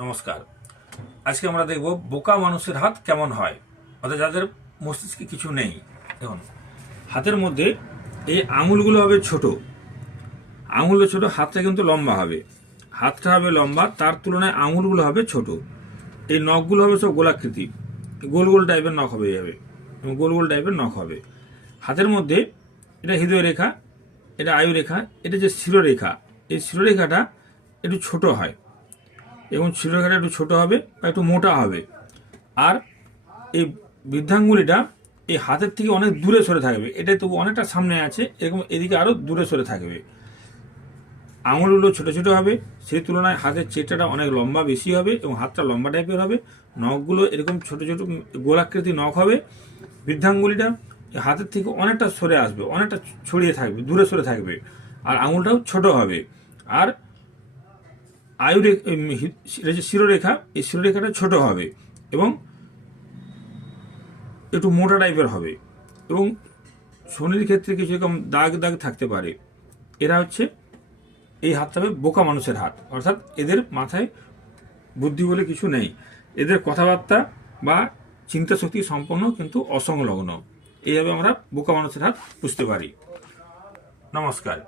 নমস্কার। আজকে আমরা দেখব বোকা মানুষের হাত কেমন হয়, অর্থাৎ যাদের মস্তিষ্কে কিছু নেই। দেখুন, হাতের মধ্যে এই আঙুলগুলো হবে ছোট, আঙুলগুলো ছোট, হাতটা কিন্তু লম্বা হবে। হাতটা হবে লম্বা, তার তুলনায় আঙুলগুলো হবে ছোট। এই নখগুলো হবে সব গোলাকৃতি, গোল গোল টাইপের নখ হবে, যাবে গোল গোল টাইপের নখ হবে। হাতের মধ্যে এটা হৃদয় রেখা, এটা আয়ু রেখা, এটা যে শিরোরেখা, এই শিরোরেখাটা একটু ছোট হয় এবং শিরোরেখাটা একটু ছোট হবে বা একটু মোটা হবে। আর এই বৃদ্ধাঙ্গুলিটা এই হাতের থেকে অনেক দূরে সরে থাকবে, এটা তবু অনেকটা সামনে আছে, এরকম এদিকে আরও দূরে সরে থাকবে। আঙুলগুলো ছোটো ছোটো হবে, সেই তুলনায় হাতের চেটাটা অনেক লম্বা বেশি হবে এবং হাতটা লম্বা টাইপের হবে। নখগুলো এরকম ছোটো ছোটো গোলাকৃতি নখ হবে। বৃদ্ধাঙ্গুলিটা হাতের থেকে অনেকটা সরে আসবে, অনেকটা ছড়িয়ে থাকবে, দূরে সরে থাকবে। আর আঙুলটাও ছোট হবে। আর আয়ু যে শিরোরেখা, এই শিরোরেখাটা ছোট হবে এবং একটু মোটা টাইপের হবে এবং শনির ক্ষেত্রে কিছু রকম দাগ দাগ থাকতে পারে। এরা হচ্ছে, এই হাতটা হবে বোকা মানুষের হাত, অর্থাৎ এদের মাথায় বুদ্ধি বলে কিছু নেই। এদের কথাবার্তা বা চিন্তা শক্তি সম্পন্ন কিন্তু অসংলগ্ন। এইভাবে আমরা বোকা মানুষের হাত বুঝতে পারি। নমস্কার।